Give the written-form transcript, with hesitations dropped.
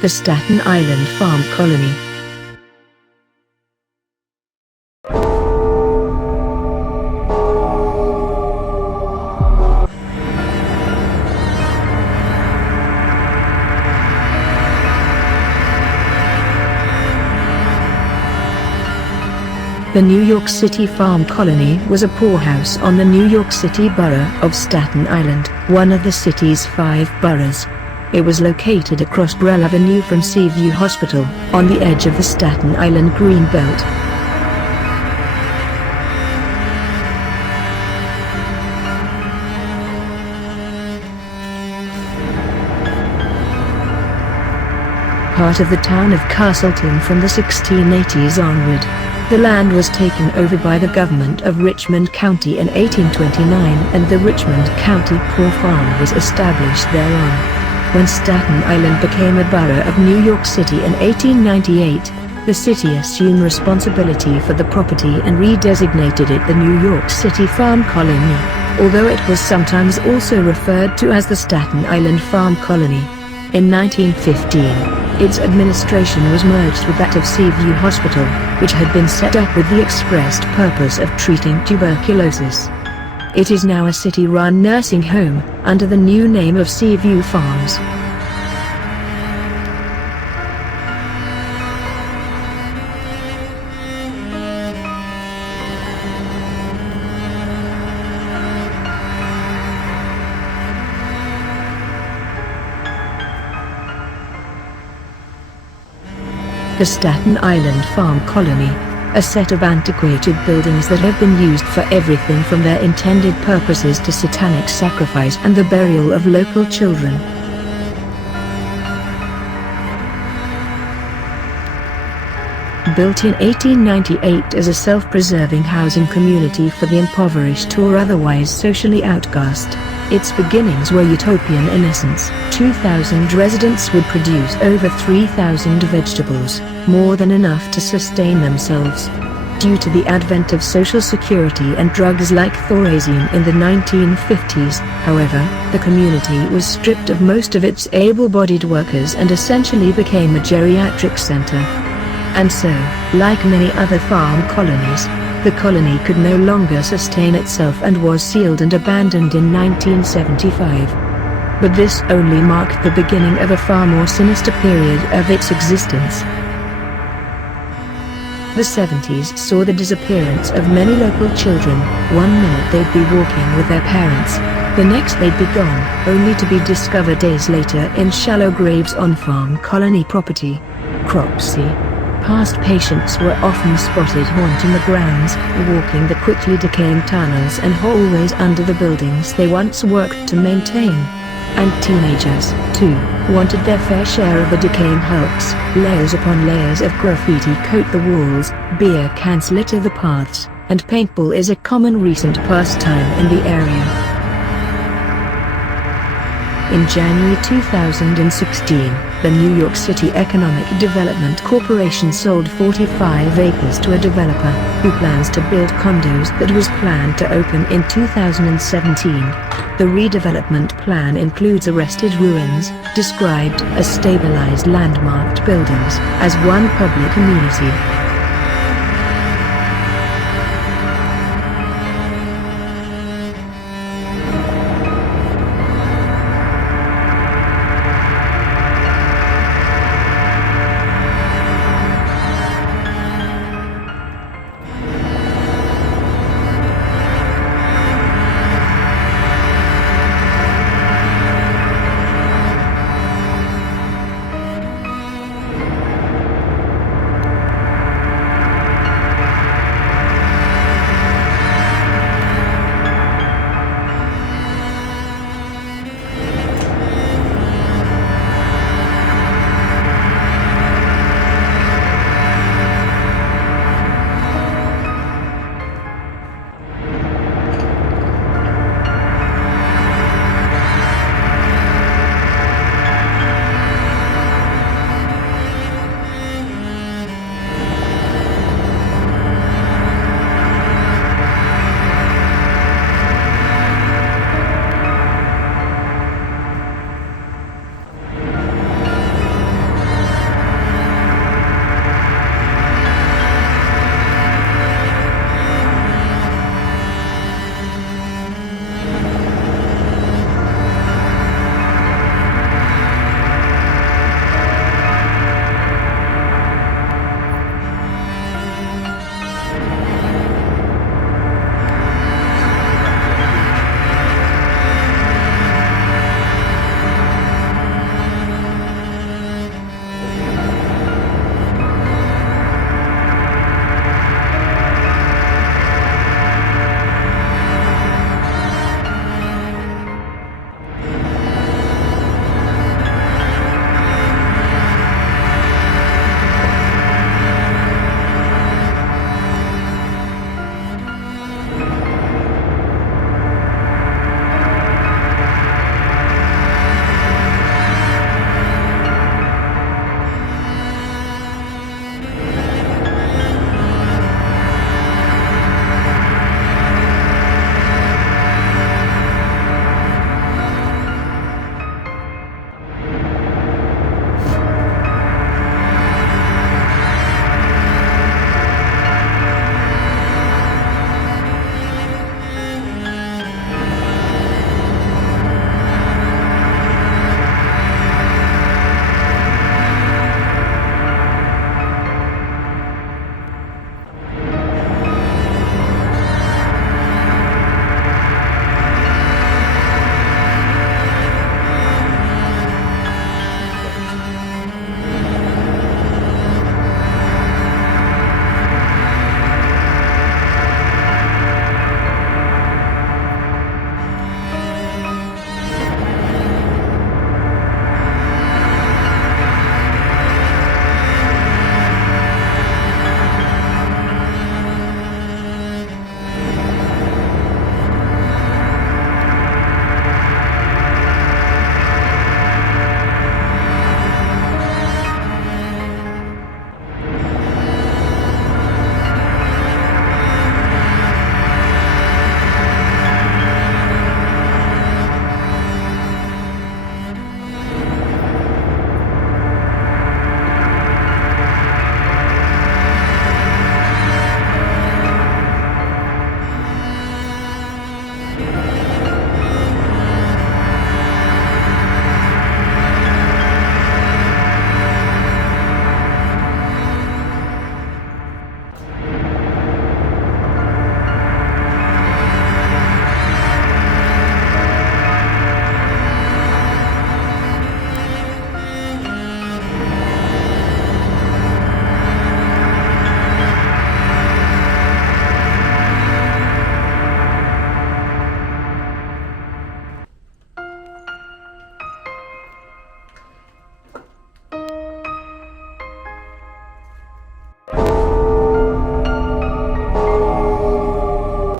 The Staten Island Farm Colony. The New York City Farm Colony was a poorhouse on the New York City borough of Staten Island, one of the city's 5 boroughs. It was located across Brielle Avenue from Seaview Hospital, on the edge of the Staten Island Greenbelt. Part of the town of Castleton from the 1680s onward. The land was taken over by the government of Richmond County in 1829 and the Richmond County Poor Farm was established thereon. When Staten Island became a borough of New York City in 1898, the city assumed responsibility for the property and redesignated it the New York City Farm Colony, although it was sometimes also referred to as the Staten Island Farm Colony. In 1915, its administration was merged with that of Seaview Hospital, which had been set up with the expressed purpose of treating tuberculosis. It is now a city-run nursing home, under the new name of Seaview Farms. The Staten Island Farm Colony, a set of antiquated buildings that have been used for everything from their intended purposes to satanic sacrifice and the burial of local children. Built in 1898 as a self-preserving housing community for the impoverished or otherwise socially outcast, its beginnings were utopian in essence. 2,000 residents would produce over 3,000 vegetables, more than enough to sustain themselves. Due to the advent of Social Security and drugs like thorazine in the 1950s, however, the community was stripped of most of its able-bodied workers and essentially became a geriatric center. And so, like many other farm colonies, the colony could no longer sustain itself and was sealed and abandoned in 1975. But this only marked the beginning of a far more sinister period of its existence. The 70s saw the disappearance of many local children. One minute they'd be walking with their parents, the next they'd be gone, only to be discovered days later in shallow graves on farm colony property. Cropsey. Past patients were often spotted haunting the grounds, walking the quickly decaying tunnels and hallways under the buildings they once worked to maintain. And teenagers, too, wanted their fair share of the decaying hulks. Layers upon layers of graffiti coat the walls, beer cans litter the paths, and paintball is a common recent pastime in the area. In January 2016, the New York City Economic Development Corporation sold 45 acres to a developer, who plans to build condos that was planned to open in 2017. The redevelopment plan includes arrested ruins, described as stabilized landmarked buildings, as one public amenity.